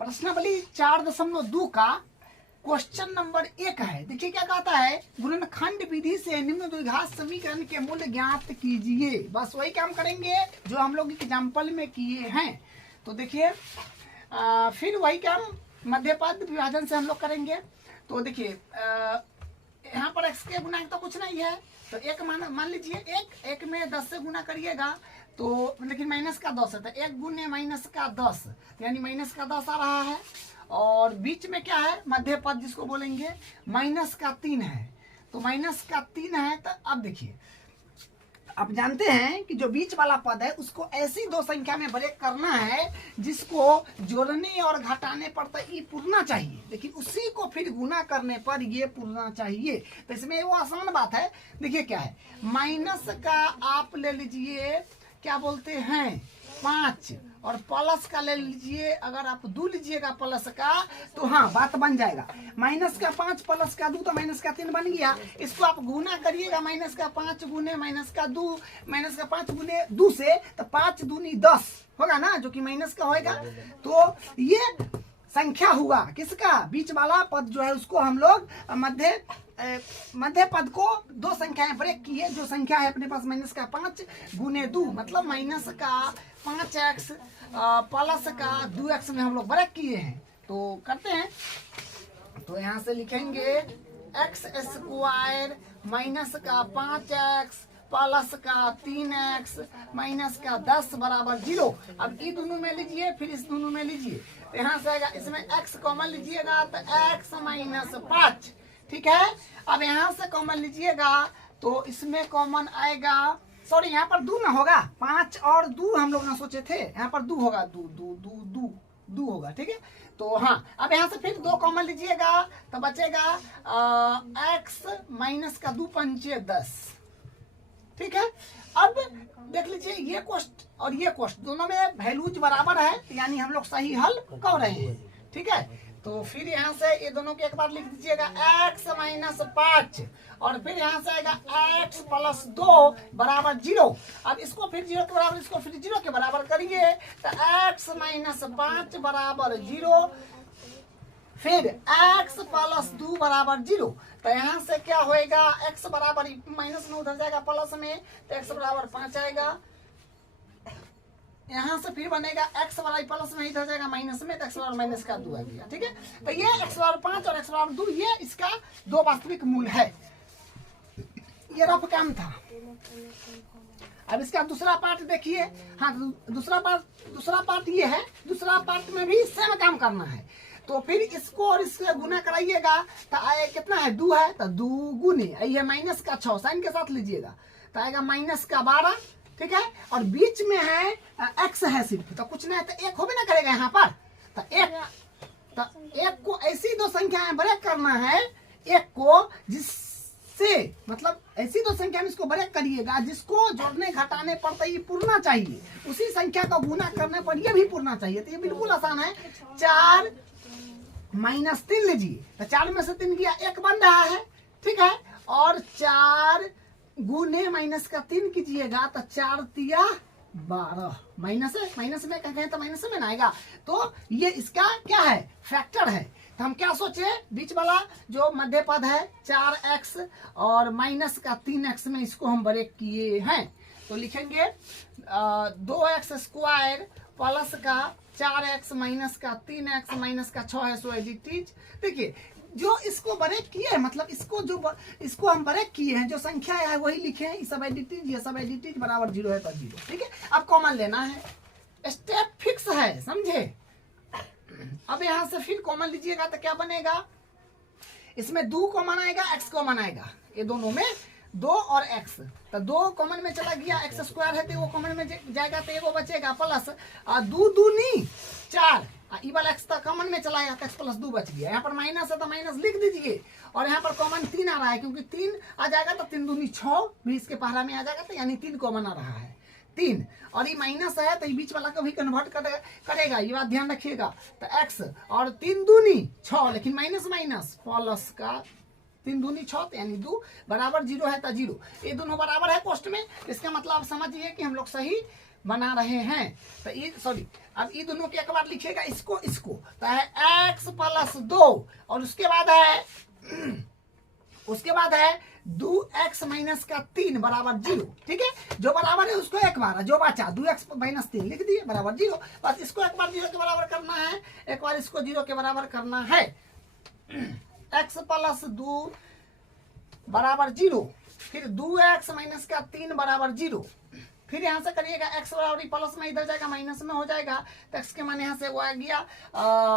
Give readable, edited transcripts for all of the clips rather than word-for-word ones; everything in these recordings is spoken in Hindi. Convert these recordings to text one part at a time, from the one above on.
प्रश्नावली 4.2 का क्वेश्चन नंबर 1 है। देखिए क्या कहता है, गुणनखंड विधि से निम्न द्विघात समीकरण के मूल्य ज्ञात कीजिए। बस वही काम करेंगे जो हम लोग एग्जाम्पल में किए हैं। तो देखिए फिर वही काम मध्य पद विभाजन से हम लोग करेंगे। तो देखिए यहाँ पर x के गुना तो कुछ नहीं है, तो एक मान लीजिए एक में 10 से गुना करिएगा तो लेकिन माइनस का 10 है, तो 1 गुने माइनस का 10 यानी माइनस का 10 आ रहा है। और बीच में क्या है, मध्य पद जिसको बोलेंगे माइनस का 3 है, तो माइनस का 3 है। तो अब देखिए आप जानते हैं कि जो बीच वाला पद है उसको ऐसी दो संख्या में ब्रेक करना है जिसको जोड़ने और घटाने पर तो ये पूर्णा चाहिए, लेकिन उसी को फिर गुना करने पर ये पूर्णा चाहिए। तो इसमें वो आसान बात है। देखिए क्या है, माइनस का आप ले लीजिए क्या बोलते हैं 5 और प्लस का ले लीजिए, अगर आप 2 लीजिएगा प्लस का तो हाँ बात बन जाएगा। माइनस का 5 प्लस का 2 तो माइनस का 3 बन गया। इसको आप गुना करिएगा माइनस का 5 गुने माइनस का 2, माइनस का 5 गुने 2 से, तो 5 दूनी 10 होगा ना, जो कि माइनस का होएगा। तो ये संख्या हुआ किसका, बीच वाला पद जो है उसको हम लोग मध्य पद को दो संख्याएं ब्रेक किए। जो संख्या है अपने पास माइनस का 5 गुने 2 मतलब माइनस का 5x प्लस का 2x में हम लोग ब्रेक किए हैं। तो करते हैं, तो यहाँ से लिखेंगे x स्क्वायर माइनस का 5x प्लस का 3x माइनस का 10 बराबर 0। अब ये दोनों में लीजिए फिर इस दोनों में लीजिए, तो यहाँ से आएगा, इसमें x कॉमन लीजिएगा तो x माइनस 5, ठीक है। अब यहाँ से कॉमन लीजिएगा तो इसमें कॉमन आएगा, सॉरी यहाँ पर 2 ना होगा, 5 और 2 हम लोग ना सोचे थे, यहाँ पर 2 होगा, 2 होगा, ठीक है। तो हाँ अब यहाँ से फिर 2 कॉमन लीजिएगा तो बचेगा x माइनस का 2 पंचे 10, ठीक है। अब देख लीजिए ये क्वेश्चन और ये क्वेश्चन दोनों में वैल्यूज बराबर है, यानी हम लोग सही हल कर रहे हैं, ठीक है। तो फिर यहाँ से ये दोनों के एक बार लिख दीजिएगा x माइनस 5 और फिर यहाँ से आएगा x प्लस 2 बराबर 0। अब इसको फिर 0 के बराबर, इसको फिर 0 के बराबर करिए तो x माइनस 5 बराबर 0, फिर x प्लस 2 बराबर 0। तो यहाँ से क्या होएगा, x बराबर माइनस में उधर जाएगा प्लस में, तो x बराबर 5 आएगा। यहाँ से फिर बनेगा x बराबर प्लस में इधर जाएगा माइनस में, तो x बराबर माइनस का 2 आ गया, ठीक है। तो ये x बराबर 5 और x बराबर 2 ये इसका 2 वास्तविक मूल है। ये रफ काम था। अब इसका दूसरा पार्ट देखिए। हाँ दूसरा पार्ट ये है, दूसरा पार्ट में भी सेम काम करना है। तो फिर इसको और इससे गुना कराइएगा तो आए कितना है, 2 है, तो 2 गुने ये माइनस का 6 साइन के साथ लीजिएगा तो आएगा माइनस का 12, ठीक है। और बीच में है x है सिर्फ, तो कुछ नहीं, तो 1 हो भी ना करेगा यहाँ पर, तो 1 को ऐसी दो संख्याएं ब्रेक करना है, 1 को जिससे मतलब ऐसी दो संख्या में इसको ब्रेक करिएगा जिसको जोड़ने घटाने पर तो ये पूर्णा चाहिए, उसी संख्या को गुना करने पर ये भी पूर्णा चाहिए। तो ये बिल्कुल आसान है। 4 माइनस 3 लीजिए, तो 4 में से 3 गया 1 बन रहा है, ठीक है। और 4 गुने माइनस का 3 कीजिएगा तो 4 तिया 12, माइनस में कहें तो माइनस में ना आएगा। तो ये इसका क्या है, फैक्टर है। तो हम क्या सोचे, बीच वाला जो मध्य पद है 4x और माइनस का 3x में इसको हम ब्रेक किए हैं। तो लिखेंगे 2x स्क्वायर प्लस का 4x माइनस का 3x माइनस का 6 है, सो एडिटीज। देखिए जो इसको ब्रेक किए हैं, मतलब इसको हम ब्रेक किए हैं, जो संख्या है वही लिखे हैं, सब एडिटीज, ये सब एडिटीज बराबर 0 है तो 0, ठीक है। अब कॉमन लेना है, स्टेप फिक्स है, समझे। अब यहाँ से फिर कॉमन लीजिएगा तो क्या बनेगा, इसमें 2 कॉमन आएगा, x कॉमन आएगा, ये दोनों में 2 और x, तो 2 कॉमन में चला गया, x स्क्वायर है तो वो कॉमन में जाएगा तो एगो बचेगा प्लस 2 दूनी 4, ई वाला x तो कॉमन में चला गया तो x प्लस 2 बच गया। यहाँ पर माइनस है तो माइनस लिख दीजिए, और यहाँ पर कॉमन 3 आ रहा है, क्योंकि 3 आ जाएगा तो 3 दूनी 6 भी इसके पहला में आ जाएगा, तो यानी 3 कॉमन आ रहा है 3, और ये माइनस है तो ये बीच वाला को भी कन्वर्ट करेगा, ये बात ध्यान रखिएगा। तो x और 3 दूनी 6, लेकिन माइनस माइनस प्लस का 3 दूनी 6 यानी 2 बराबर 0 है तो 0, ये दोनों बराबर है पोस्ट में। इसका मतलब समझिए कि हम लोग सही बना रहे हैं। तो ये सॉरी, अब ये दोनों के एक बार लिखिएगा इसको इसको, तो है x प्लस 2 और उसके बाद है 2x माइनस का 3 बराबर 0। ठीक है, जो बराबर है उसको एक बार, जो बचा 2x माइनस 3 लिख दिए बराबर 0। बस इसको एक बार 0 के बराबर करना है, एक बार इसको 0 के बराबर करना है। x प्लस 2 बराबर 0, फिर 2x माइनस का 3 बराबर 0, फिर यहाँ से करिएगा x बराबर प्लस में इधर जाएगा माइनस में हो जाएगा, तो x के मान यहाँ से वो आ गया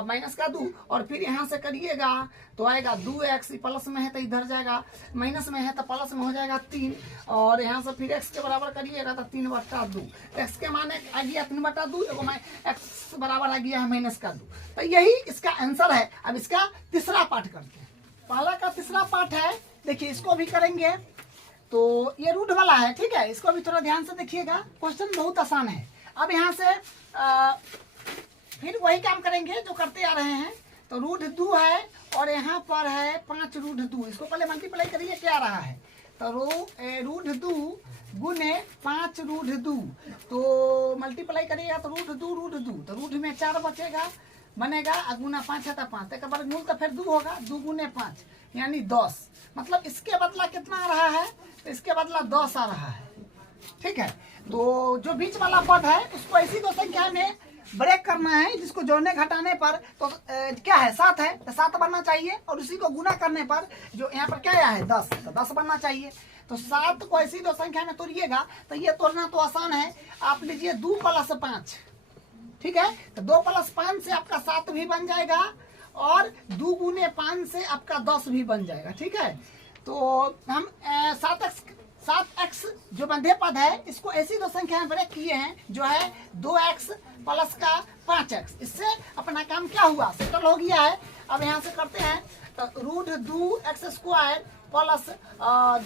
माइनस का 2, और फिर यहाँ से करिएगा तो आएगा 2x प्लस में है तो इधर जाएगा, माइनस में है तो प्लस में हो जाएगा 3, और यहाँ से फिर x के बराबर करिएगा तो 3/2, x के मान आ गया 3/2, x बराबर आ गया है माइनस का 2। तो यही इसका आंसर है। अब इसका तीसरा पार्ट करते हैं। पहला का तीसरा पार्ट है, देखिए इसको भी करेंगे। तो ये रूट वाला है, ठीक है, इसको भी थोड़ा ध्यान से देखिएगा, क्वेश्चन बहुत आसान है। अब यहाँ से फिर वही काम करेंगे जो करते आ रहे हैं। तो √2 है और यहाँ पर है 5 √2, इसको पहले मल्टीप्लाई करिए क्या आ रहा है, तो √2 गुने 5 √2, तो मल्टीप्लाई करिएगा तो √2, तो रूट में 4 बचेगा बनेगा, गुना 5 है तो 5, एक बार मूल तो फिर 2 होगा, 2 गुने 5 यानी 10, मतलब इसके बदला कितना आ रहा है, तो इसके बदला 10 आ रहा है। ठीक है, तो जो बीच वाला पद है उसको ऐसी दो संख्या में ब्रेक करना है जिसको जोड़ने घटाने पर तो क्या है 7 है, तो 7 बनना चाहिए, और उसी को गुना करने पर जो यहाँ पर क्या है 10, तो 10 बनना चाहिए। तो 7 को ऐसी दो संख्या में तोड़िएगा, तो ये तोड़ना तो आसान है। आप लीजिए 2 + 5, ठीक है, तो 2 + 5 से आपका 7 भी बन जाएगा, और 2 गुने 5 से आपका 10 भी बन जाएगा। ठीक है, तो हम 7x जो मध्य पद है इसको ऐसी दो संख्या में ब्रेक किए हैं, जो है 2x प्लस का 5x, इससे अपना काम क्या हुआ, सेटल हो गया है। अब यहाँ से करते हैं तो √2x² plus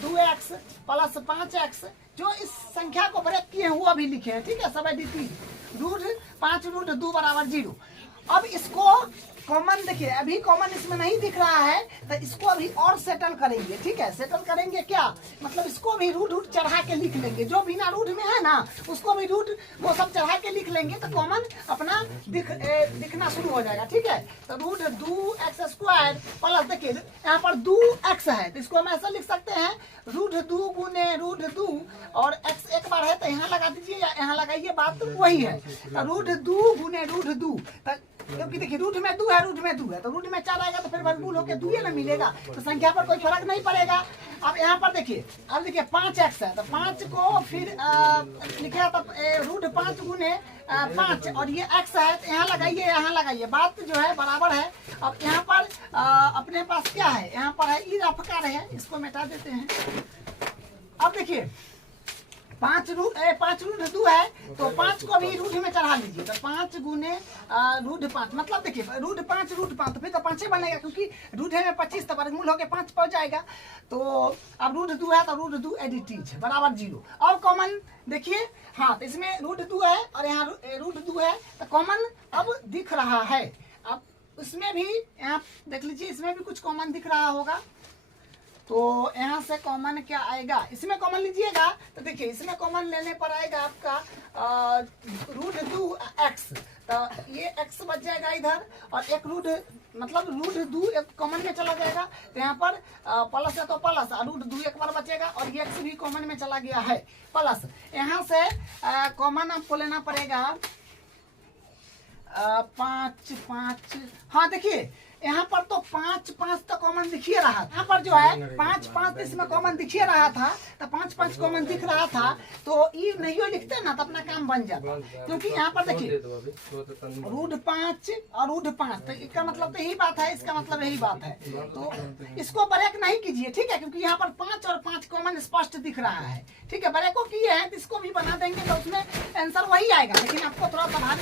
2x plus 5x, जो इस संख्या को ब्रेक किए हैं वो अभी लिखे हैं। ठीक है, सब एडिटिव, √5 √2 बराबर 0। अब इसको कॉमन देखिए, अभी कॉमन इसमें नहीं दिख रहा है, तो इसको अभी और सेटल करेंगे। ठीक है, सेटल करेंगे क्या, मतलब इसको भी रूट चढ़ा के लिख लेंगे, जो बिना रूट में है ना उसको भी रूट वो सब चढ़ा के लिख लेंगे, तो कॉमन अपना दिखना शुरू हो जाएगा। ठीक है, तो √2x² प्लस, देखिए यहाँ पर 2x है तो इसको हम ऐसा लिख सकते हैं √2 गुने √2, और x एक बार है तो यहाँ लगा दीजिए या यहाँ लगाइए, बात तो वही है। तो √2 गुने √2, क्योंकि देखिए रूट में 2 है, तो रूट में 4 आएगा तो फिर वर्गमूल होकर 2 ना मिलेगा, तो संख्या पर कोई फर्क नहीं पड़ेगा। अब यहाँ पर देखिए, अब देखिए 5x है, तो 5 को फिर लिखा तो √5 गुने 5, और ये x है तो यहाँ लगाइए, बात जो है बराबर है। अब यहाँ पर अपने पास क्या है, यहाँ पर है ई रफकार है, इसको मिटा देते हैं। अब देखिए 5 √2 है, तो 5 को भी रूट में चढ़ा लीजिए, तो 5 गुने √5, मतलब देखिए √5 तो फिर तो 5 बनेगा, क्योंकि रूट है में 25 तो वर्गमूल होकर 5 पहुंच जाएगा। तो अब √2 है तो √2 एडिटिव बराबर 0। अब कॉमन देखिए, हाँ, तो इसमें √2 है और यहाँ √2 है, तो कॉमन अब दिख रहा है। अब इसमें भी यहाँ देख लीजिए, इसमें भी कुछ कॉमन दिख रहा होगा, तो यहाँ से कॉमन क्या आएगा, इसमें कॉमन लीजिएगा, तो देखिए इसमें कॉमन लेने पर आएगा आपका √2x, तो ये x बच जाएगा इधर, और एक मतलब √2 कॉमन में चला जाएगा, तो यहाँ पर प्लस है तो प्लस, √2 एक बार बचेगा, और ये x भी कॉमन में चला गया है प्लस। यहाँ से कॉमन आपको लेना पड़ेगा 5, हाँ देखिए यहाँ पर तो 5 तो कॉमन दिखिए रहा था, यहाँ पर जो है 5 इसमें कॉमन दिखिए रहा था, तो 5 कॉमन दिख रहा था, तो ये नहीं लिखते ना तो अपना काम बन जाता, क्योंकि यहाँ पर देखिए √5 और √5, तो इसका मतलब तो यही बात है, इसका मतलब यही बात है। तो इसको ब्रेक नहीं कीजिए, ठीक है, क्योंकि यहाँ पर 5 और 5 कॉमन स्पष्ट दिख रहा है। ठीक है, ब्रेक को किए हैं तो इसको भी बना देंगे, तो उसमें आंसर वही आएगा, लेकिन आपको थोड़ा सा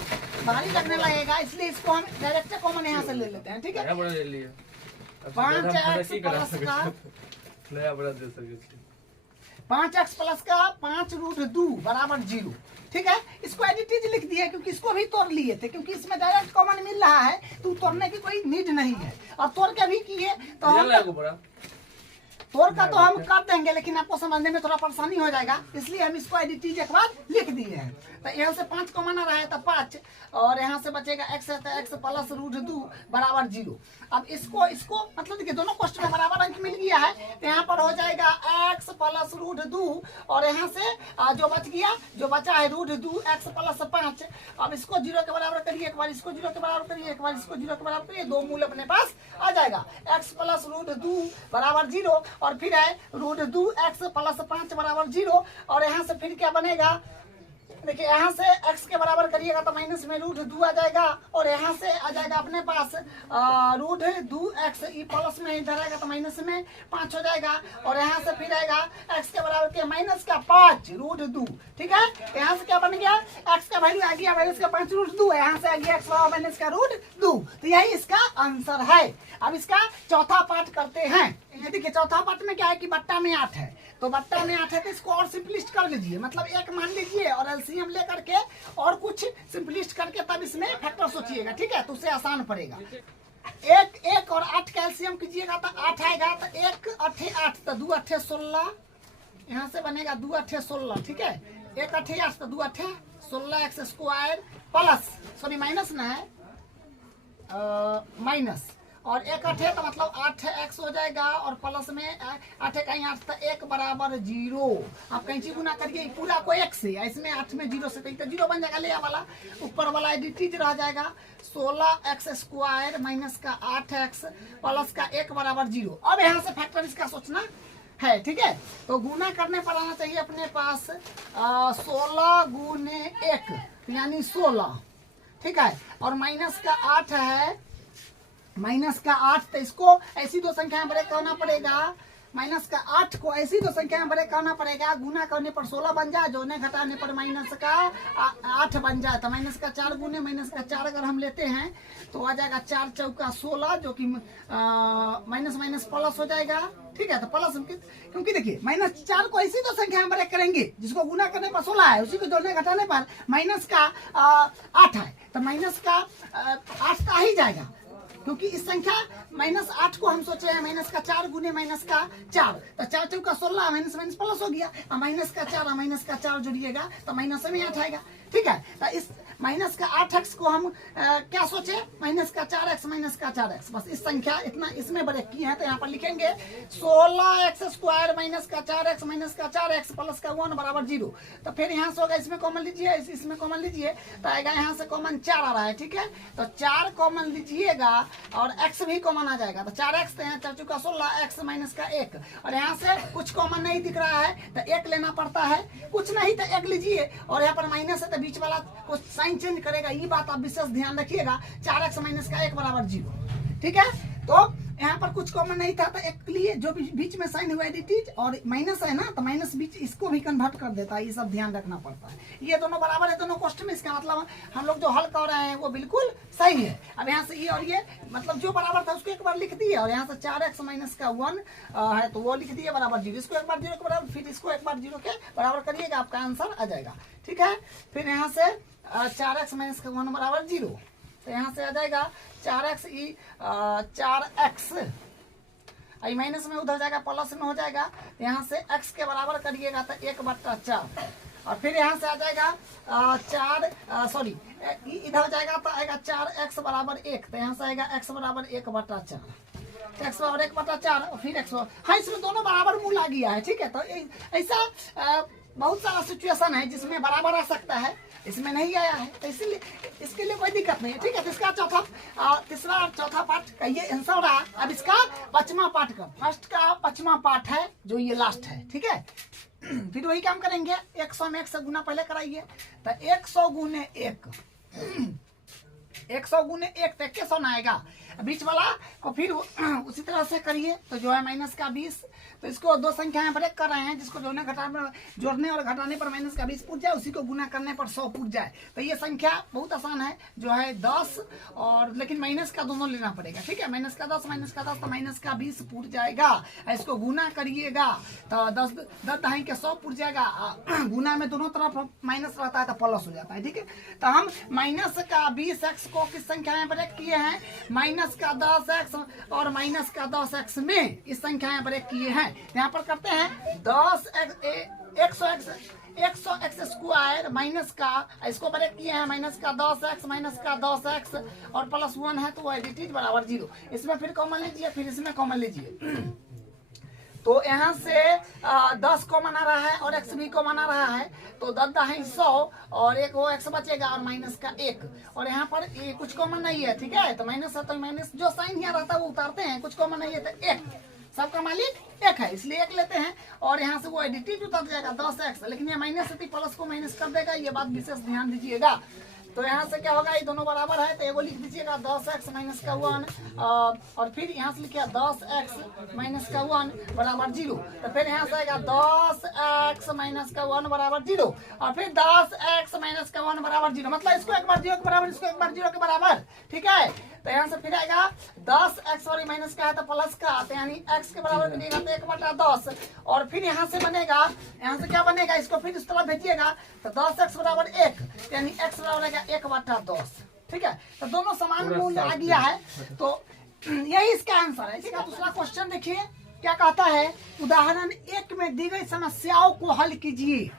भारी लगने लगेगा, इसलिए इसको हम डायरेक्ट कॉमन यहाँ से ले लेते हैं। ठीक है, 5x प्लस का 5 √2 बराबर 0। ठीक है, इसको एडिटिव लिख दिया क्योंकि इसको भी तोड़ लिए थे, क्योंकि इसमें डायरेक्ट कॉमन मिल रहा है, तो तोड़ने की कोई नीड नहीं है, और तोड़ के भी किए तो तोड़ का तो हम कर देंगे, लेकिन आपको समझने में थोड़ा परेशानी हो जाएगा, इसलिए हम इसको एडिटीज एक बार लिख दिए हैं। तो यहाँ से 5 कॉमन आ रहा है तो 5, और यहाँ से बचेगा x है तो x प्लस रूट 2 बराबर 0। अब इसको मतलब देखिए दोनों क्वेश्चन में बराबर अंक मिल गया है, तो यहाँ पर हो जाएगा x प्लस रूट 2, और यहाँ से जो बचा है रूट 2 x प्लस 5। अब इसको 0 के बराबर करिए, एक बार इसको 0 के बराबर करिए, एक बार इसको 0 के बराबर करिए, 2 मूल अपने पास आ जाएगा। x प्लस रूट 2 बराबर 0, और फिर है रूट 2 x प्लस 5 बराबर 0, और यहाँ से फिर क्या बनेगा, देखिए यहाँ से x के बराबर करिएगा तो माइनस में रूट 2 आ जाएगा, और यहाँ से आ जाएगा अपने पास रूट 2x, ई प्लस में इधर आएगा तो माइनस में 5 हो जाएगा, और यहाँ से फिर आएगा x के बराबर के माइनस का 5 रूट 2। ठीक है, तो यहाँ से क्या बन गया, x का वैल्यू आ गया माइनस का 5 रूट 2, यहाँ से आ गया x बराबर माइनस का रूट 2। तो यही इसका आंसर है। अब इसका चौथा पार्ट करते हैं। ये देखिए चौथा पार्ट में क्या है कि बट्टा में 8 है, तो बट्टा में 8 है तो इसको और सिंपलिस्ट कर लीजिए, मतलब 1 मान लीजिए और एलसीएम लेकर के और कुछ सिंपलिस्ट करके तब इसमें फैक्टर सोचिएगा। ठीक है, तो उससे आसान पड़ेगा। 1 और 8 का एलसीएम कीजिएगा तो 8 आएगा, तो 1 8 8 तो 2 8 16, यहाँ से बनेगा 2 8 16। ठीक है, 1 8 8 तो 2 8 16 x square plus sorry minus ना है माइनस, और 1 8 तो मतलब 8x हो जाएगा, और प्लस में 8 कहीं 8 तो 1 बराबर 0। आप कैंची गुना करिए पूरा को 1 से, इसमें 8 में 0 से कहीं तो 0 बन जाएगा, ले वाला ऊपर वाला एडिटीज रह जाएगा। 16x स्क्वायर माइनस का 8x प्लस का 1 बराबर 0। अब यहाँ से फैक्टर इसका सोचना है। ठीक है, तो गुना करने पर आना चाहिए अपने पास 16 गुने 1 यानी 16। ठीक है, और माइनस का 8 है, माइनस का 8 तो इसको ऐसी दो संख्या में ब्रेक करना पड़ेगा, माइनस का 8 को ऐसी दो संख्या में ब्रेक करना पड़ेगा, गुना करने पर 16 बन जाए, जोड़ने घटाने पर माइनस का 8 बन जाए, तो माइनस का 4 गुने माइनस का 4 अगर हम लेते हैं तो आ जाएगा 4 चौका 16, जो कि माइनस माइनस प्लस हो जाएगा। ठीक है, तो प्लस क्योंकि देखिए माइनस 4 को ऐसी दो संख्या में ब्रेक करेंगे जिसको गुना करने पर 16 है, उसी को जोड़ने घटाने पर माइनस का 8 है, तो माइनस का 8 का ही जाएगा, क्योंकि इस संख्या -8 को हम सोचे हैं माइनस का 4 गुने माइनस का 4, तो 4 चौका 16 माइनस माइनस प्लस हो गया, माइनस का 4 जोड़िएगा तो माइनस में 8 आएगा। ठीक है, तो इस माइनस का 8x को हम क्या सोचे, माइनस का 4x माइनस का 4x, बस इस संख्या इतना इसमें ब्रेक की है, तो यहाँ पर लिखेंगे 16x स्क्वायर माइनस का 4x माइनस का 4x प्लस का 1 बराबर 0। तो फिर यहाँ से होगा, इसमें कॉमन लीजिए, इसमें कॉमन लीजिए, तो आएगा यहाँ से कॉमन 4 आ रहा है। ठीक है, तो 4 कॉमन लीजिएगा और x भी कॉमन आ जाएगा, तो 4x, तो यहाँ 4 चौका 16 x माइनस का 1, और यहाँ से कुछ कॉमन नहीं दिख रहा है तो 1 लेना पड़ता है, कुछ नहीं तो 1 लीजिए, और यहाँ पर माइनस है तो बीच वाला कुछ साइन चेंज करेगा, ये बात आप विशेष ध्यान रखिएगा। 4x माइनस का 1 बराबर 0। ठीक है, तो यहाँ पर कुछ कॉमन नहीं था तो 1 के लिए जो बीच में साइन हुआ एडिटीज, और माइनस है ना तो माइनस बीच इसको भी कन्वर्ट कर देता है, ये सब ध्यान रखना पड़ता है। ये दोनों बराबर है दोनों क्वेश्चन में, इसका मतलब हम लोग जो हल कर रहे हैं वो बिल्कुल सही है। अब यहाँ से ये और ये मतलब जो बराबर था उसको एक बार लिख दिए, और यहाँ से 4x माइनस का 1 है तो वो लिख दिए बराबर 0, इसको एक बार 0 के बराबर, फिर इसको एक बार 0 के बराबर करिएगा, आपका आंसर आ जाएगा। ठीक है, फिर यहाँ से 4x माइनस का 1 बराबर 0, तो यहाँ से आ जाएगा 4x 4x माइनस में उधर जाएगा प्लस में हो जाएगा, तो यहाँ से x के बराबर करिएगा तो 1/4, और फिर यहाँ से आ जाएगा 4 सॉरी इधर जाएगा तो आएगा 4x बराबर 1, तो यहाँ से आएगा x बराबर 1/4, x बराबर 1/4, और फिर x हाँ इसमें दोनों बराबर मूल आ गया है। ठीक है, तो ऐसा बहुत सारा सिचुएशन है जिसमें बराबर आ सकता है, इसमें नहीं आया है, तो इसीलिए इसके लिए कोई दिक्कत नहीं है। ठीक है, तो इसका तीसरा और चौथा पार्ट का ये आंसर रहा। अब इसका 5वां पार्ट का, फर्स्ट का 5वां पार्ट है जो ये लास्ट है। ठीक है, फिर वही काम करेंगे, 100 में 1 से गुना पहले कराइए, तो 100 गुने 1 100 गुने 1 तो 100 ना आएगा, बीच वाला को फिर उसी तरह से करिए, तो जो है माइनस का 20, तो इसको दो संख्याएं ब्रेक कर रहे हैं, जिसको जोड़ने और घटाने पर माइनस का 20 पूछ जाए, उसी को गुना करने पर 100 पूछ जाए, तो ये संख्या बहुत आसान है, जो है 10, और लेकिन माइनस का दोनों लेना पड़ेगा। ठीक है, माइनस का 10 तो माइनस का 20 पूछ जाएगा, इसको गुना करिएगा तो 10 दहाई के 100 पूछ जाएगा, गुना में दोनों तरफ माइनस रहता है तो प्लस हो जाता है। ठीक है, तो हम माइनस का 20x को किस संख्या में ब्रेक किए हैं, माइनस का 10x और माइनस का 10x में इस संख्या में ब्रेक किए हैं। यहाँ पर करते हैं 100x स्क्वायर माइनस का, इसको ब्रेक किए हैं माइनस का 10x माइनस का 10x और प्लस 1 है तो वो एडिटिव बराबर 0। इसमें फिर कॉमन लीजिए, फिर इसमें कॉमन लीजिए। तो यहाँ से 10 कॉमन आ रहा है और x भी कॉमन आ रहा है, तो 10 है 100 और एक वो x बचेगा और माइनस का 1, और यहाँ पर ये कुछ कॉमन नहीं है, ठीक है। तो माइनस है तो माइनस जो साइन यहाँ रहता है वो उतारते हैं, कुछ कॉमन नहीं है तो 1, सबका मालिक 1 है इसलिए 1 लेते हैं। और यहाँ से वो एडिटिव उतर जाएगा 10x, लेकिन ये माइनस है प्लस को माइनस कर देगा, ये बात विशेष ध्यान दीजिएगा। तो यहाँ से क्या होगा, ये दोनों बराबर है तो एगो लिख दीजिएगा 10x माइनस का 1 और फिर यहाँ से लिखिए 10x माइनस का 1 बराबर 0। तो फिर यहाँ से आएगा 10x माइनस का 1 बराबर 0 और फिर 10x माइनस का 1 बराबर 0, मतलब इसको एक बार 0 के बराबर, इसको एक बार 0 के बराबर, ठीक है। तो यहाँ से फिर आएगा 10x और माइनस का है तो प्लस का, तो यानी x के बराबर बनेगा तो 1/10 और फिर यहाँ से बनेगा, यहाँ से क्या बनेगा, इसको फिर इस तरफ भेजिएगा तो 10x बराबर 1 यानी x बराबर 1/10, ठीक है। तो दोनों समान मूल्य आ गया है, तो यही इसका आंसर है। ठीक है, दूसरा क्वेश्चन देखिए क्या कहता है, उदाहरण 1 में दी गई समस्याओं को हल कीजिए।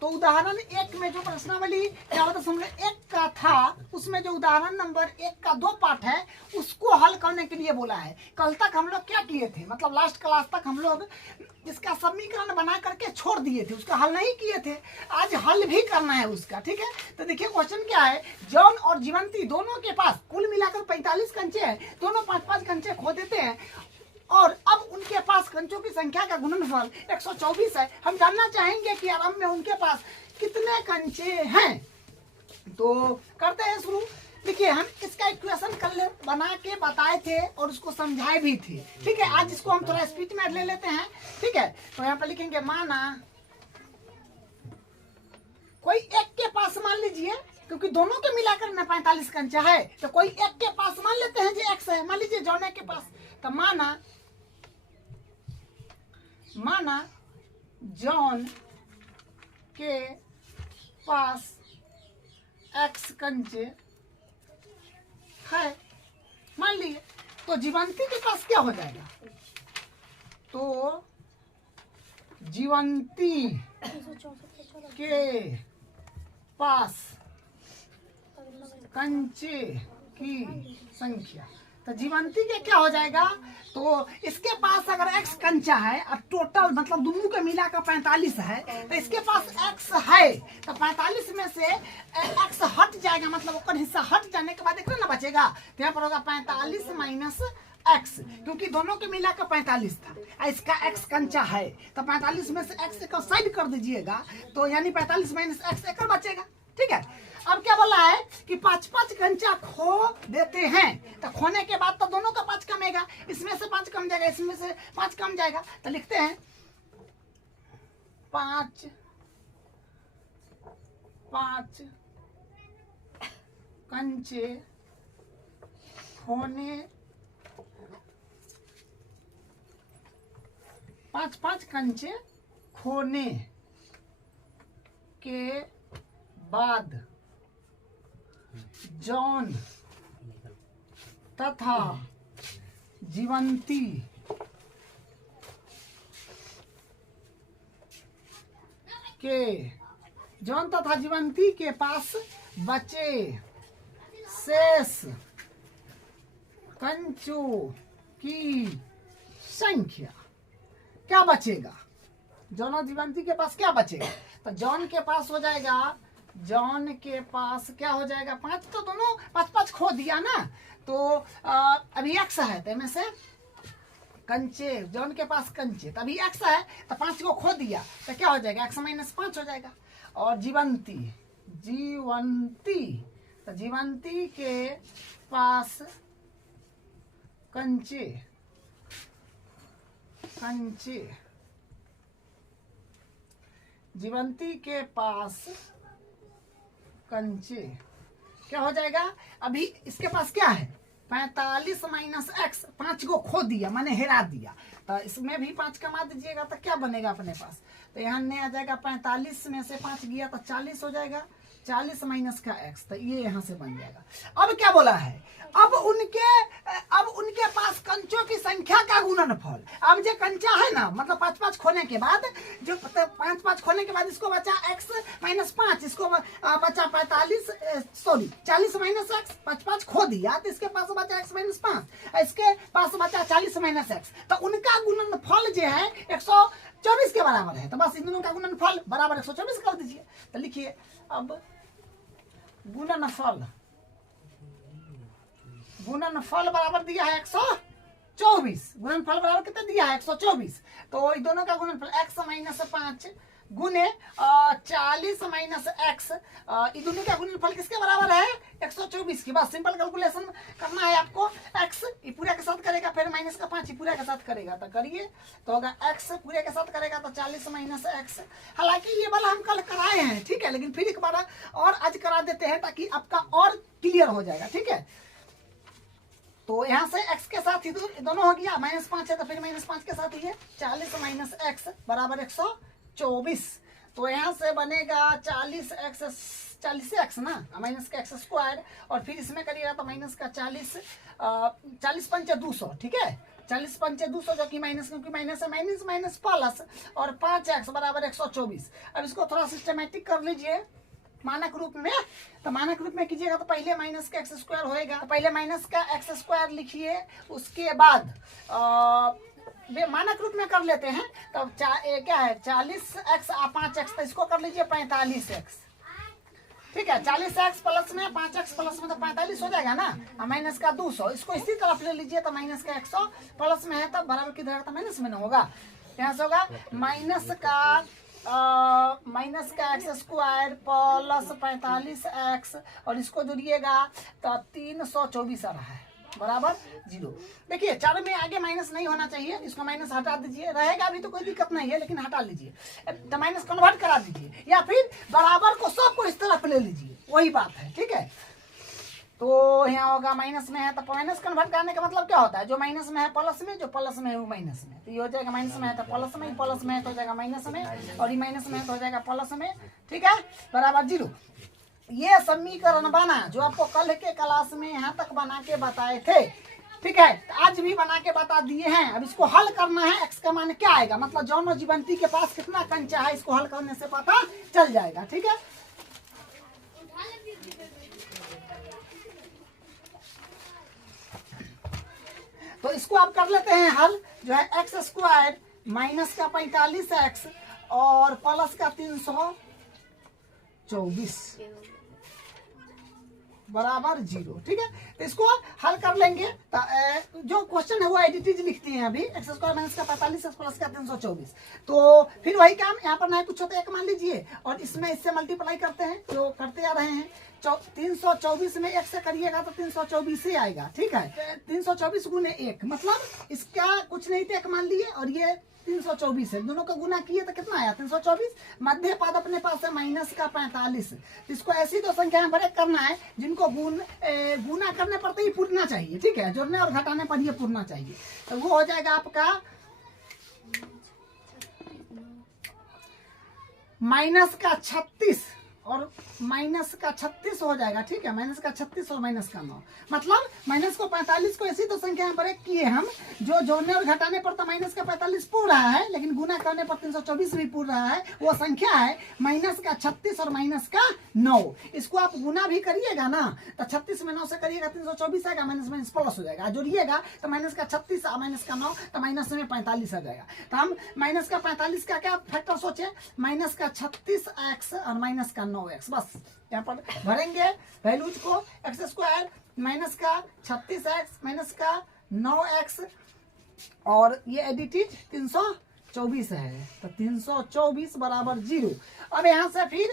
तो उदाहरण 1 में जो प्रश्नावली क्या होता है 1 का था, उसमें जो उदाहरण नंबर 1 का 2 पार्ट है उसको हल करने के लिए बोला है। कल तक हम लोग क्या किए थे, मतलब लास्ट क्लास तक हम लोग इसका समीकरण बना करके छोड़ दिए थे, उसका हल नहीं किए थे। आज हल भी करना है उसका, ठीक है। तो देखिए क्वेश्चन क्या है, जॉन और जीवंती दोनों के पास कुल मिलाकर 45 कंचे हैं, दोनों 5-5 कंचे खो देते हैं और अब उनके पास कंचों की संख्या का गुणनफल 124 है। हम जानना चाहेंगे कि आरंभ में उनके पास कितने कंचे हैं। तो करते हैं शुरू। देखिए हम इसका इक्वेशन कल बना के बताए थे और उसको समझाए भी थे, ठीक है। आज इसको हम थोड़ा स्पीड में ले लेते हैं, ठीक है। तो यहाँ पर लिखेंगे माना कोई एक के पास, मान लीजिए क्योंकि दोनों के मिलाकर में 45 कंचा है तो कोई एक के पास मान लेते हैं जो एक्स है, मान लीजिए जॉन के पास। तो माना जॉन के पास एक्स कंचे है, मान लिए। तो जीवंती के पास क्या हो जाएगा, तो जीवंती के पास कंचे की संख्या, तो जीवंती के क्या हो जाएगा, तो इसके पास अगर x कंचा है और टोटल मतलब दोनों के मिला कर 45 है तो इसके पास x है, तो 45 में से x हट जाएगा, मतलब उसका हिस्सा हट जाने के बाद एक ना बचेगा, तो यहाँ पर होगा 45 माइनस x, क्योंकि दोनों के मिला कर 45 था, इसका x कंचा है तो 45 में से x को साइड कर दीजिएगा, तो यानी 45 माइनस x एक बचेगा, ठीक है। अब क्या बोला है कि 5-5 कंचा खो देते हैं, तो खोने के बाद तो दोनों का 5 कमेगा, इसमें से 5 कम जाएगा, इसमें से 5 कम जाएगा, तो लिखते हैं 5 कंचे खोने, 5-5 कंचे खोने के बाद जॉन तथा जीवंती के पास बचे शेष कंचों की संख्या, क्या बचेगा, जॉन और जीवंती के पास क्या बचेगा, तो जॉन के पास हो जाएगा, जॉन के पास क्या हो जाएगा 5, तो दोनों 5-5 खो दिया ना, तो अभी x है तो में से कंचे, जॉन के पास कंचे, तो अभी x है तो 5 को खो दिया तो क्या हो जाएगा x माइनस 5 हो जाएगा। और जीवंती तो जीवंती के पास कंचे जीवंती के पास कंचे क्या हो जाएगा, अभी इसके पास क्या है 45 माइनस x, 5 को खो दिया माने हेरा दिया, तो इसमें भी 5 कमा दीजिएगा तो क्या बनेगा अपने पास, तो यहाँ नहीं आ जाएगा 45 में से 5 गया तो 40 हो जाएगा, 40 माइनस का x, तो ये यहाँ से बन जाएगा। अब क्या बोला है, अब उनके पास कंचों की संख्या का गुणनफल। अब जो कंचा है ना, मतलब 5-5 खोने के बाद, जो 5-5 खोने के बाद इसको बचा x माइनस 5, इसको बचा 40 माइनस x, 5-5 खो दिया तो इसके पास बचा x माइनस 5, इसके पास बचा 40 माइनस x, तो उनका गुणनफल जो है 124 के बराबर है। तो बस इन दोनों का गुणनफल बराबर 124 कर दीजिए। तो लिखिए अब गुणनफल बराबर दिया है 124, गुणनफल बराबर कितना दिया है 124, तो इन दोनों का गुणनफल x माइनस 5 गुने 40 माइनस x, इन दोनों का गुणनफल किसके बराबर है 124 की। बस सिंपल कैलकुलेशन करना है आपको। x ये पूरा के साथ करेगा, फिर माइनस का 5 पूरा के साथ करेगा, तो करिए, तो होगा x पूरे के साथ करेगा तो 40 माइनस x। हालांकि ये वाला हम कल कराए हैं, ठीक है, लेकिन फिर एक बार और आज करा देते हैं ताकि आपका और क्लियर हो जाएगा, ठीक है। तो यहाँ से x के साथ ही दोनों हो गया, माइनस 5 है तो फिर माइनस 5 के साथ ही है, 40 माइनस x बराबर 124। तो यहाँ से बनेगा 40x ना, माइनस का x स्क्वायर, और फिर इसमें करिएगा तो माइनस का 40 पंचे 200, ठीक है, 40 पंचे 200 जो कि माइनस, क्योंकि माइनस है, माइनस माइनस प्लस, और 5x बराबर 124। अब इसको थोड़ा सिस्टमेटिक कर लीजिए मानक रूप में। तो मानक रूप में कीजिएगा तो पहले माइनस का x स्क्वायर होएगा, तो पहले माइनस का x स्क्वायर लिखिए, उसके बाद मानक रूप में कर लेते हैं। तो क्या है 40x 5x, तो इसको कर लीजिए 45x, ठीक है, 40x प्लस में 5x प्लस में तो 45 हो जाएगा ना, माइनस का 200, इसको इसी तरफ ले लीजिए, तो माइनस का 100 प्लस में है तो बराबर किधर है, तो माइनस में ना होगा, यहाँ से होगा माइनस का x स्क्वायर प्लस 45x, और इसको जोड़िएगा तो 324 आ रहा है बराबर 0। देखिए चारों में आगे माइनस नहीं होना चाहिए, इसको माइनस हटा दीजिए, रहेगा अभी तो कोई दिक्कत नहीं है, लेकिन हटा लीजिए, तो माइनस कन्वर्ट करा दीजिए, या फिर बराबर को सबको इस तरफ ले लीजिए, वही बात है, ठीक है। तो यहाँ होगा माइनस में है तो माइनस कन्वर्ट करने का मतलब क्या होता है, जो माइनस में है प्लस में, जो प्लस में है वो माइनस में, तो ये हो जाएगा माइनस में है तो प्लस में, प्लस में है तो हो जाएगा माइनस में, और ये माइनस में है तो हो जाएगा प्लस में, ठीक है, बराबर 0। ये समीकरण बना जो आपको कल के क्लास में यहाँ तक बना के बताए थे, ठीक है, तो आज भी बना के बता दिए हैं। अब इसको हल करना है, x का मान क्या आएगा, मतलब जौनों जीवंती के पास कितना कंचा है, इसको हल करने से पता चल जाएगा, ठीक है। तो इसको आप कर लेते हैं हल, जो है x स्क्वायर माइनस का 45x और प्लस का 324 बराबर 0, ठीक है। तो इसको हल कर लेंगे, तो जो क्वेश्चन है वो एडिटीज लिखती हैं अभी, x स्क्वायर माइनस का 45 प्लस का 324। तो फिर वही काम यहाँ पर ना कुछ होता है, 1 मान लीजिए और इसमें इससे मल्टीप्लाई करते हैं, जो करते आ रहे हैं। 324 में 1 से करिएगा तो 324 ही आएगा, ठीक है। 324 गुने 1 मतलब इसका कुछ नहीं थे, 1 मान लिए, और ये 324 है, दोनों का गुना किए तो कितना आया 324। मध्य पद अपने पास है माइनस का 45, तो इसको ऐसी दो संख्या में ब्रेक करना है जिनको गुना करने पर तो ही पूरना चाहिए, ठीक है, जोड़ने और घटाने पर ये पूरना चाहिए। तो वो हो जाएगा आपका माइनस का 36 और माइनस का 36 हो जाएगा, ठीक है, माइनस का 36 और माइनस का 9, मतलब माइनस को 45 को ऐसी तो संख्या में ब्रेक किए हम, जो जोड़ने और घटाने पर तो माइनस का 45 पूर रहा है, लेकिन गुना करने पर 324 भी पूर रहा है। वो संख्या है माइनस का 36 और माइनस का 9। इसको आप गुना भी करिएगा ना, तो 36 में 9 से करिएगा 324 आएगा, माइनस माइनस प्लस हो जाएगा, जोड़िएगा तो माइनस का 36 और माइनस का 9, तो माइनस में 45 आ जाएगा। तो हम माइनस का 45 का क्या फैक्टर सोचे, माइनस का 36x और माइनस का 9x, बस यहाँ पर भरेंगे वैल्यूज को, एक्स स्क्वायर माइनस का 36x माइनस का 9x, और ये एडिटिव 324 है, तो 324 बराबर 0। अब यहाँ से फिर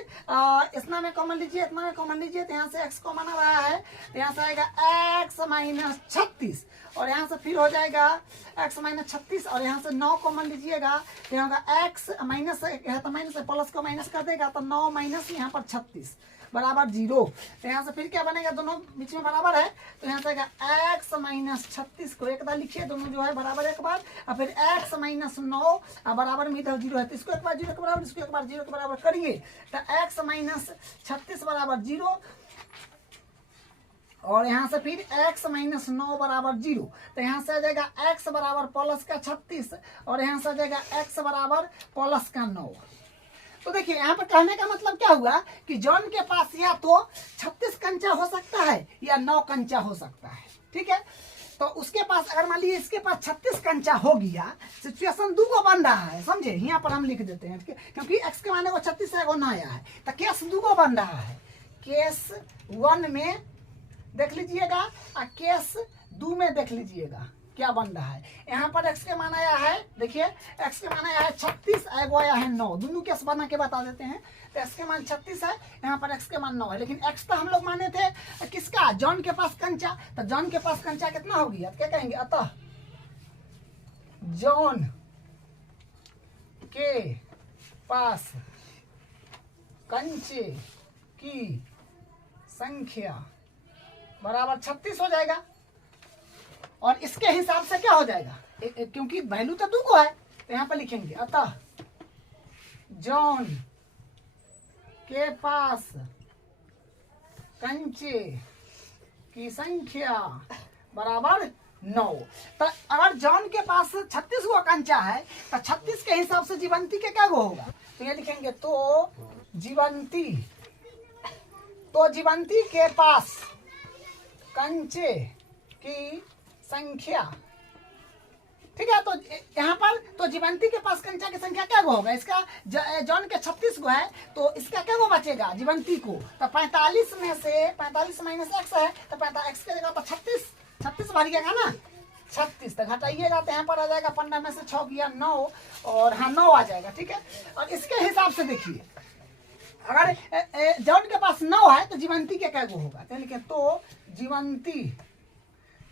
इतना में कॉमन लीजिए, इतना में कॉमन लीजिए, तो यहाँ से x कॉमन आ रहा है, तो यहाँ से आएगा x माइनस 36, और यहाँ से फिर हो जाएगा x माइनस 36, और यहाँ से 9 कॉमन लीजिएगा, तो यहाँ होगा x माइनस है तो माइनस प्लस को माइनस कर देगा, तो 9 माइनस यहाँ पर 36, बराबर 0। तो यहाँ से फिर क्या बनेगा, दोनों बीच में बराबर है, तो यहाँ से आएगा x माइनस 36 को एक बार लिखिए, दोनों जो है बराबर एक बार, और फिर x माइनस 9 बराबर में इधर 0 है, तो इसको एक बार 0 के बराबर, इसको एक बार 0 के बराबर करिए, तो x माइनस 36 बराबर 0, और यहाँ से फिर x माइनस 9 बराबर 0। तो यहाँ से आ जाएगा x बराबर प्लस का 36, और यहाँ से आ जाएगा x बराबर प्लस का 9। तो देखिए यहाँ पर कहने का मतलब क्या हुआ कि जॉन के पास या तो 36 कंचा हो सकता है या 9 कंचा हो सकता है, ठीक है। तो उसके पास अगर मान लीजिए इसके पास 36 कंचा हो गया, सिचुएशन 2 को बन रहा है, समझे, यहाँ पर हम लिख देते हैं, क्योंकि x के माने को 36 है, वो नया है, तो केस 2 को बन रहा है। केस 1 में देख लीजिएगा और केस 2 में देख लीजिएगा क्या बन रहा है। यहाँ पर x के मान आया है, देखिए x के मान आया है 36, एगो आया है 9, दोनों केस बना के बता देते हैं। तो x के मान 36 है, यहाँ पर x के मान 9 है, लेकिन x तो हम लोग माने थे किसका, जॉन के पास कंचा, तो जॉन के पास कंचा कितना हो गया, क्या कहेंगे, अतः जॉन के पास कंचे की संख्या बराबर 36 हो जाएगा। और इसके हिसाब से क्या हो जाएगा, क्योंकि वैल्यू तो 2 को है, तो यहाँ पर लिखेंगे अतः जॉन के पास कंचे की संख्या बराबर 9। तो अगर जॉन के पास 36 गो कंचा है, तो 36 के हिसाब से जीवंती के क्या गो होगा, तो ये लिखेंगे तो जीवंती के पास कंचे की संख्या, ठीक है। तो यहाँ पर तो जीवंती के पास कंचा की संख्या क्या गो होगा, इसका जॉन के 36 गो है, तो इसका क्या गो बचेगा जीवंती को, तो 45 में से 45 माइनस x है, तो x के जगह पर 36 भरिएगा ना, 36 तो घटाइएगा, तो यहाँ पर आ जाएगा 15 में से 6 किया 9, और हाँ 9 आ जाएगा, ठीक है। और इसके हिसाब से देखिए अगर जॉन के पास 9 है तो जीवंती के क्या गो होगा, तो लिखे तो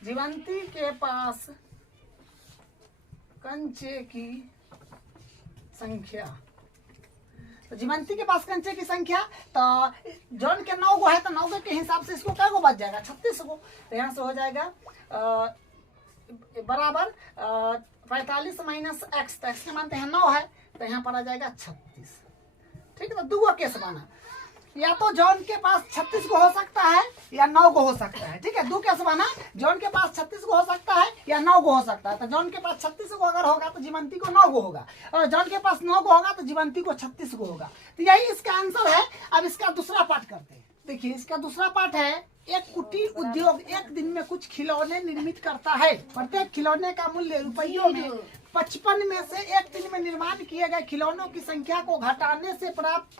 जीवंती के पास कंचे की संख्या, तो जीवंती के पास कंचे की संख्या, तो जॉन के 9 गो है, तो 9 गो के हिसाब से इसको क्या गो बच जाएगा, 36 गो। तो यहाँ से हो जाएगा बराबर 45 माइनस x, तो x के मानते हैं 9 है, तो यहाँ पर आ जाएगा 36, ठीक है। तो 2 केस बना, या तो जॉन के पास 36 को हो सकता है या 9 को हो सकता है, ठीक है। 2 केस बना, जॉन के पास 36 को हो सकता है या 9 को हो सकता है, तो जॉन के पास 36 को अगर होगा तो जीवंती को 9 को होगा, और जॉन के पास 9 को होगा तो जीवंती को 36 को होगा। तो यही इसका आंसर है। अब इसका दूसरा पार्ट करते हैं। देखिए इसका दूसरा पार्ट है, एक कुटीर उद्योग एक दिन में कुछ खिलौने निर्मित करता है। प्रत्येक खिलौने का मूल्य रुपयों में 55 में से एक दिन में निर्माण किए गए खिलौनों की संख्या को घटाने से प्राप्त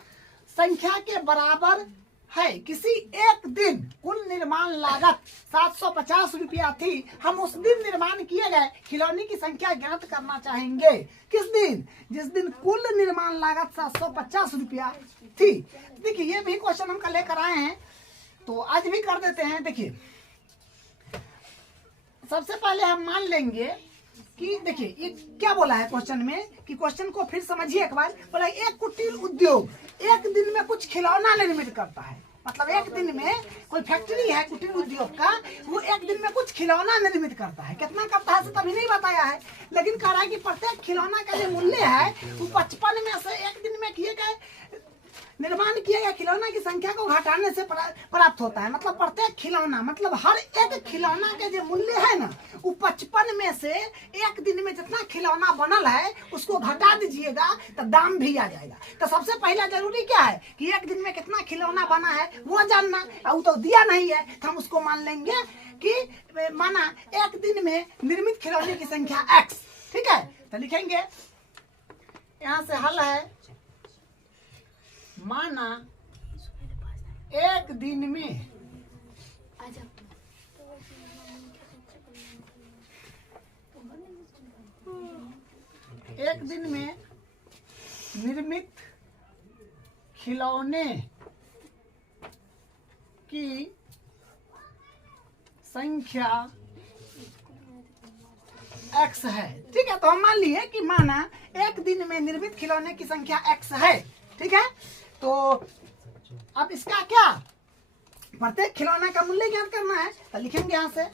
संख्या के बराबर है। किसी एक दिन कुल निर्माण लागत 750 रुपया थी। हम उस दिन निर्माण किए गए खिलौने की संख्या ज्ञात करना चाहेंगे। किस दिन? जिस दिन कुल निर्माण लागत 750 रुपया थी। देखिए ये भी क्वेश्चन हम कल लेकर आए हैं, तो आज भी कर देते हैं। देखिए सबसे पहले हम मान लेंगे कि देखिए ये क्या बोला है क्वेश्चन में, कि क्वेश्चन को फिर समझिए एक बार। बोला एक कुटीर उद्योग एक दिन में कुछ खिलौना निर्मित करता है। मतलब एक दिन में कोई फैक्ट्री है कुटीर उद्योग का, वो एक दिन में कुछ खिलौना निर्मित करता है। कितना करता है तभी नहीं बताया है, लेकिन कह रहा है कि प्रत्येक खिलौना का जो मूल्य है वो 55 में से एक दिन में किए गए निर्माण किए गए खिलौना की संख्या को घटाने से प्राप्त होता है। मतलब प्रत्येक खिलौना, मतलब हर एक खिलौना के जो मूल्य है ना, वो 55 में से एक दिन में जितना खिलौना बनल है उसको घटा दीजिएगा तो दाम भी आ जाएगा। तो सबसे पहला जरूरी क्या है कि एक दिन में कितना खिलौना बना है वो जानना। वो तो दिया नहीं है तो हम उसको मान लेंगे कि माना एक दिन में निर्मित खिलौने की संख्या x। ठीक है, तो लिखेंगे यहाँ से हल है, माना एक दिन में निर्मित खिलौने की संख्या x है। ठीक है, तो हम मान लिए कि माना एक दिन में निर्मित खिलौने की संख्या x है। ठीक है, तो अब इसका क्या, प्रत्येक खिलौना का मूल्य ज्ञात करना है। तो लिखेंगे यहां से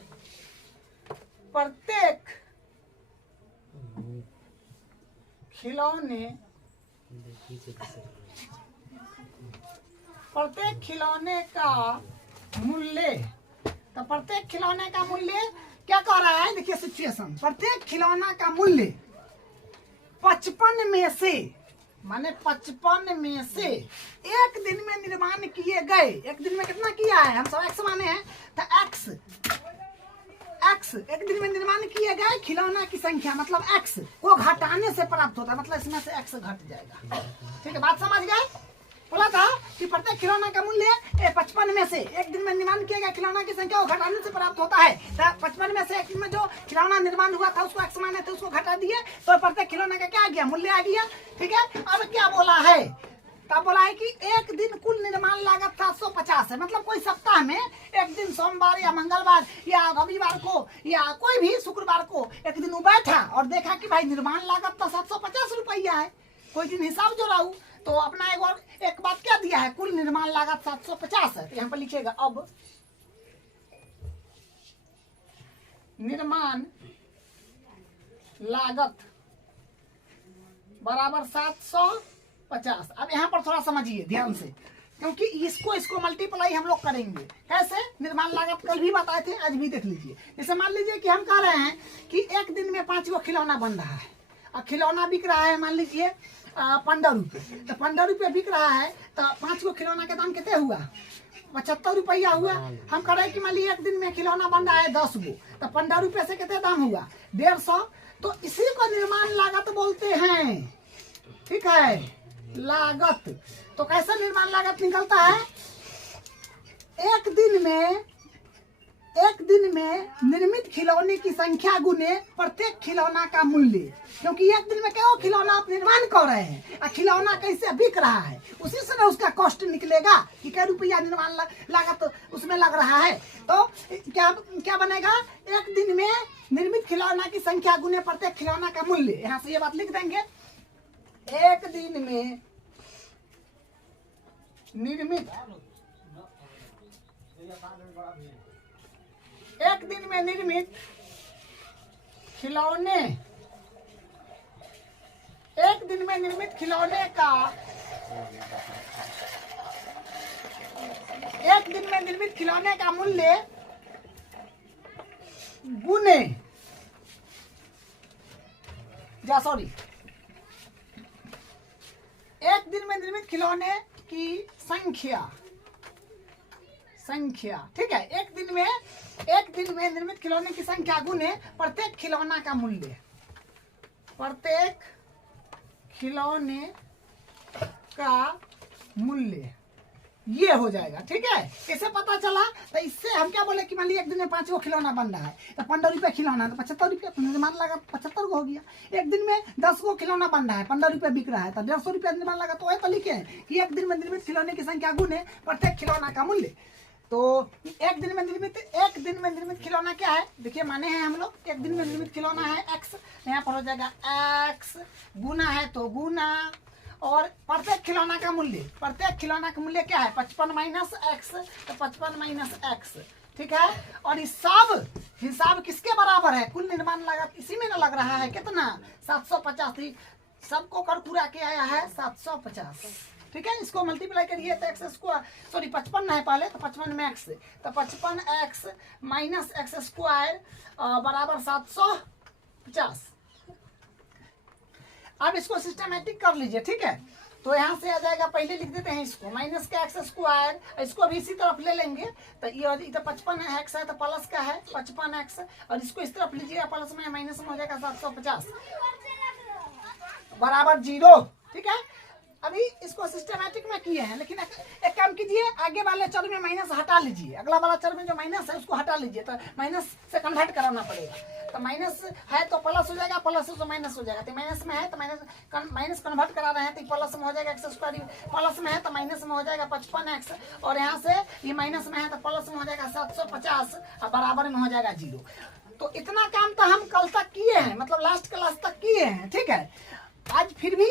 प्रत्येक खिलौने का मूल्य। तो प्रत्येक खिलौने का मूल्य क्या कह रहा है, देखिए सिचुएशन, प्रत्येक खिलौना का मूल्य 55 में से, माने 55 में से एक दिन में निर्माण किए गए, एक दिन में कितना किया है, हम सब एक्स माने हैं, तो एक्स एक दिन में निर्माण किए गए खिलौना की संख्या मतलब एक्स को घटाने से प्राप्त होता है, मतलब इसमें से एक्स घट जाएगा। ठीक है, बात समझ गए। बोला था कि प्रत्येक खिलौना का मूल्य 55 में से एक दिन में निर्माण किया गया खिलौना की संख्या को घटाने से प्राप्त होता है। तो 55 में से एक दिन में जो खिलौना निर्माण हुआ था उसको एक्स माने थे, उसको घटा दिए तो प्रत्येक खिलौना का क्या आ गया, मूल्य आ गया। ठीक है, अब क्या बोला है, तब बोला है कि एक दिन कुल निर्माण लागत 750 है, मतलब कोई सप्ताह में एक दिन सोमवार या मंगलवार या रविवार को या कोई भी शुक्रवार को एक दिन वो बैठा और देखा कि भाई निर्माण लागत तो 750 रुपया है, कोई दिन हिसाब जोड़ाऊ तो अपना एक बात क्या दिया है, कुल निर्माण लागत 750 है। तो यहाँ पर लिखिएगा अब निर्माण लागत बराबर 750। अब यहाँ पर थोड़ा समझिए ध्यान से, क्योंकि इसको मल्टीप्लाई हम लोग करेंगे कैसे, निर्माण लागत कल भी बताए थे, आज भी देख लीजिए। जैसे मान लीजिए कि हम कह रहे हैं कि एक दिन में 5 गो खिलौना बन रहा है और खिलौना बिक रहा है मान लीजिए 15 रुपये, तो 15 रुपये बिक रहा है तो 5 गो खिलौना के दाम कितने हुआ, 75 रुपया हुआ। हम कह रहे हैं कि मान लीजिए एक दिन में खिलौना बन रहा है 10 गो, तो 15 रुपये से कितने दाम हुआ, 150। तो इसी को निर्माण लागत बोलते हैं। ठीक है, लागत तो कैसा निर्माण लागत निकलता है, एक दिन में निर्मित खिलौने की संख्या गुने प्रत्येक खिलौना का मूल्य, क्योंकि एक दिन में क्या खिलौना आप निर्माण कर रहे हैं और खिलौना कैसे बिक रहा है, उसी से ना उसका कॉस्ट निकलेगा कि क्या रुपया निर्माण लागत उसमें लग रहा है। तो क्या बनेगा, एक दिन में निर्मित खिलौना की संख्या गुने प्रत्येक खिलौना का मूल्य। यहाँ से ये बात लिख देंगे, एक दिन में निर्मित खिलौने, एक दिन में निर्मित खिलौने का, एक दिन में निर्मित खिलौने का मूल्य गुने एक दिन में निर्मित खिलौने की संख्या। ठीक है, एक दिन में निर्मित खिलौने की संख्या गुने प्रत्येक खिलौना का मूल्य, प्रत्येक खिलौने का मूल्य ये हो जाएगा। ठीक है, कैसे पता चला, तो इससे हम क्या बोले कि मान लीजिए एक दिन में 5 गो खिलौना बन रहा है तो 15 रुपये खिलौना, तो 75 रुपये निर्माण लागत 75 गो हो गया। एक दिन में 10 गो खिलौना बन रहा है 15 रुपये बिक रहा है तो 150 रुपया निर्माण लागत। तो वही तो लिखे हैं कि एक दिन में निर्मित खिलौने की संख्या गुने प्रत्येक खिलौना का मूल्य। तो एक दिन में निर्मित खिलौना क्या है, देखिए माने हैं हम लोग, एक दिन में निर्मित खिलौना है एक्स, यहाँ पर हो जाएगा एक्स, गुना है तो गुना, और प्रत्येक खिलौना का मूल्य क्या है, 55 माइनस एक्स, तो 55 माइनस एक्स। ठीक है, और इस सब हिसाब किसके बराबर है, कुल निर्माण लागत इसी में ना लग रहा है कितना, 750। सबको कर पूरा किया आया है 750। ठीक है, इसको मल्टीप्लाई करिए तो एक्स स्क्वायर, सॉरी 55 है पहले, तो 55 में एक्स, तो 55 एक्स माइनस एक्स स्क्वायर बराबर 750। अब इसको सिस्टमेटिक कर लीजिए। ठीक है, तो यहाँ से आ जाएगा, पहले लिख देते हैं इसको माइनस का एक्स स्क्वायर, इसको भी इसी तरफ ले लेंगे तो ये इधर 55 एक्स है तो प्लस का है 55 एक्स, और इसको इस तरफ लीजिए प्लस में माइनस में हो जाएगा 750 बराबर 0। ठीक है, अभी इसको सिस्टमैटिक में किए हैं, लेकिन एक काम कीजिए, आगे वाले चर में माइनस हटा लीजिए, अगला वाला चर में जो माइनस है उसको हटा लीजिए, तो माइनस से कन्वर्ट कराना पड़ेगा। तो माइनस है तो प्लस हो जाएगा, प्लस है तो माइनस हो जाएगा, तो माइनस में है तो माइनस कन्वर्ट करा रहे हैं तो प्लस में हो जाएगा एक्स स्क्वायर, प्लस में है तो माइनस में हो जाएगा 55 एक्स, और यहाँ से ये माइनस में है तो प्लस में हो जाएगा 750 और बराबर में हो जाएगा 0। तो इतना काम तो हम कल तक किए हैं, मतलब लास्ट क्लास तक किए हैं। ठीक है, आज फिर भी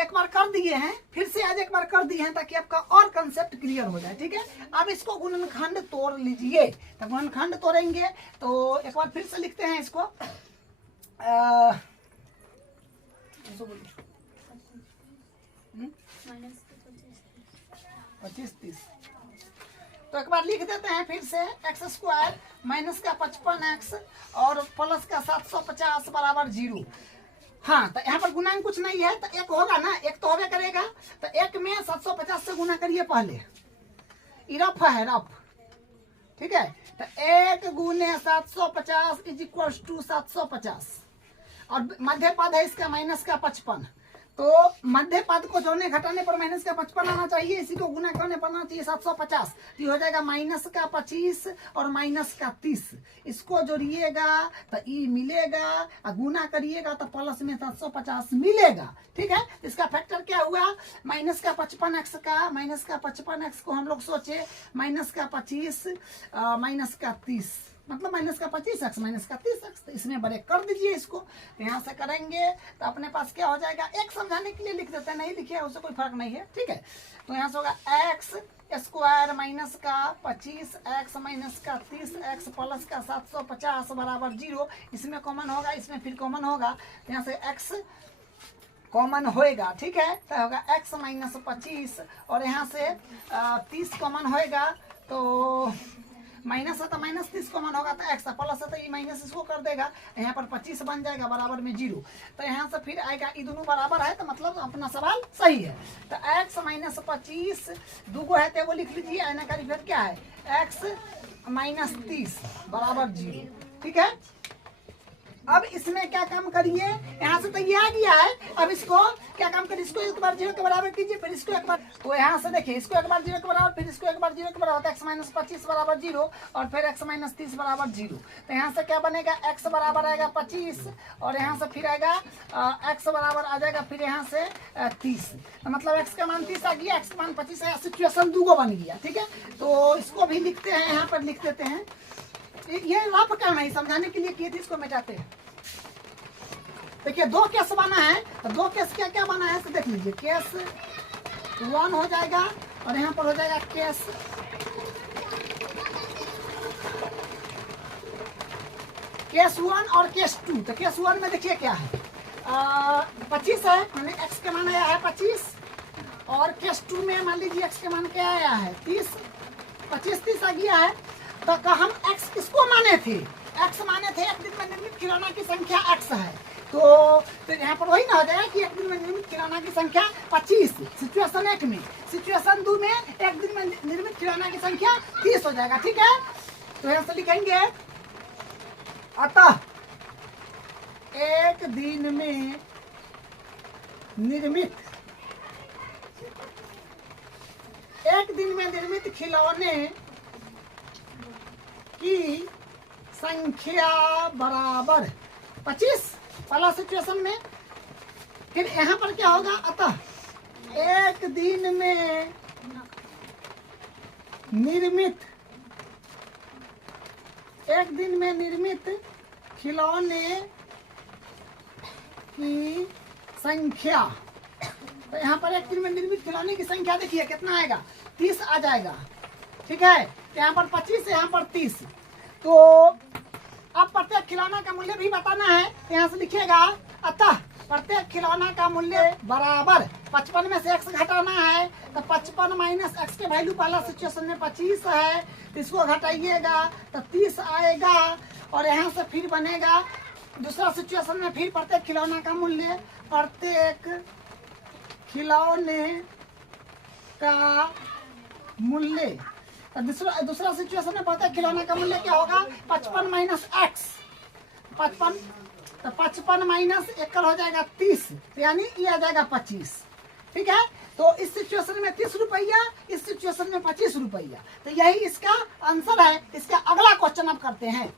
एक बार कर दिए हैं, फिर से आज एक बार कर दिए हैं ताकि आपका और कंसेप्ट क्लियर हो जाए। ठीक है, अब इसको गुणनखंड तोड़ लीजिए। तो गुणनखंड तोड़ेंगे तो एक बार फिर से लिखते हैं इसको। 25 30। तो एक बार लिख देते हैं फिर से, एक्स स्क्वायर माइनस का 55x और प्लस का 750 बराबर 0। हाँ, तो यहाँ पर गुना कुछ नहीं है, तो एक होगा ना, एक तो होवे करेगा। तो एक में 750 से गुना करिए पहले, रफ है रफ। ठीक है, तो 1 गुने 750 इज इक्वल टू 750 और मध्य पद है इसका माइनस का 55। तो मध्य पद को जोड़ने घटाने पर माइनस का 55 आना चाहिए, इसी को गुना करने पर आना चाहिए 750। तो ये हो जाएगा माइनस का 25 और माइनस का 30। इसको जोड़िएगा तो ई मिलेगा और गुना करिएगा तो प्लस में 750 मिलेगा। ठीक है, इसका फैक्टर क्या हुआ, माइनस का 55x का, माइनस का 55x को हम लोग सोचे माइनस का 25 माइनस का 30, मतलब माइनस का 25x माइनस का 30x। तो इसमें ब्रेक कर दीजिए इसको। तो यहाँ से करेंगे तो अपने पास क्या हो जाएगा, एक समझाने के लिए लिख देते हैं, नहीं लिखिए उससे कोई फर्क नहीं है। ठीक है, तो यहाँ से होगा एक्स स्क्वायर माइनस का 25x माइनस का 30x प्लस का 750 बराबर 0। इसमें कॉमन होगा, इसमें फिर कॉमन होगा, तो यहाँ से x कॉमन होएगा। ठीक है, तो होगा x माइनस 25 और यहाँ से 30 कॉमन होएगा, तो माइनस है तो माइनस 30 कॉमन होगा तो x, प्लस है तो ये माइनस इसको कर देगा, यहाँ पर 25 बन जाएगा बराबर में 0। तो यहाँ से फिर आएगा, ये दोनों बराबर है तो मतलब अपना सवाल सही है। तो x माइनस 25 दूगो है तो वो लिख लीजिए, आना का फिर क्या है x माइनस 30 बराबर 0। ठीक है, अब इसमें क्या काम करिए, यहाँ से तो ये आ गया है, अब इसको क्या काम करिए, इसको एक बार 0 के बराबर कीजिए, फिर इसको एक बार, तो यहाँ से देखिए इसको एक बार 0 के बराबर, फिर इसको एक बार 0 के बराबर, x माइनस 25 बराबर 0 और फिर x माइनस 30 बराबर 0। तो यहाँ से क्या बनेगा, x बराबर आएगा 25 और यहाँ से फिर आएगा x बराबर आ जाएगा फिर यहाँ से 30। तो मतलब x का मान 30 आ गया, x का मान 25 है, सिचुएशन दूगो बन गया। ठीक है, तो इसको भी लिखते हैं, यहाँ पर लिख देते हैं, ये रफ काम है, समझाने के लिए किए थे, इसको मिटाते हैं। देखिए दो केस बना है, तो दो केस क्या क्या बना है तो देख लीजिए, केस 1 हो जाएगा और यहाँ पर हो जाएगा केस 1 और केस 2। तो केस 1 में देखिए क्या है, 25 है, मैंने x के मान आया है 25 और केस 2 में मान लीजिए x के मान क्या आया है 30, 25 30 आ गया है। तो हम x किसको माने थे, x माने थे एक दिन में निर्मित खिलौना की संख्या x है, तो यहाँ पर वही ना हो जाएगा कि एक दिन में निर्मित खिलौना की संख्या 25 सिचुएशन 1 में, सिचुएशन 2 में एक दिन में निर्मित खिलौना की संख्या 30 हो जाएगा। ठीक है, तो यहाँ से लिखेंगे, अतः एक दिन में निर्मित खिलौने की संख्या बराबर 25 पहला सिचुएशन में। फिर यहाँ पर क्या होगा, अतः एक दिन में निर्मित खिलौने की संख्या, तो यहाँ पर एक दिन में निर्मित खिलौने की संख्या देखिए कितना आएगा, 30 आ जाएगा। ठीक है, यहाँ पर 25 यहाँ पर 30। तो अब प्रत्येक खिलौना का मूल्य भी बताना है, यहाँ से लिखिएगा, अतः प्रत्येक खिलौना का मूल्य बराबर 55 में से x घटाना है, तो 55 माइनस x के वैल्यू पहला सिचुएशन में 25 है, तो इसको घटाइएगा तो 30 आएगा और यहाँ से फिर बनेगा दूसरा सिचुएशन में, फिर प्रत्येक खिलौना का मूल्य, प्रत्येक खिलौने का मूल्य, तो दूसरा सिचुएशन में प्रत्येक खिलौने का मूल्य क्या होगा, 55 माइनस x, 55, तो 55 माइनस 1 हो जाएगा 30, यानी ये आ जाएगा 25। ठीक है, तो इस सिचुएशन में 30 रुपया, इस सिचुएशन में 25 रुपया। तो यही इसका आंसर है। इसका अगला क्वेश्चन अब करते हैं।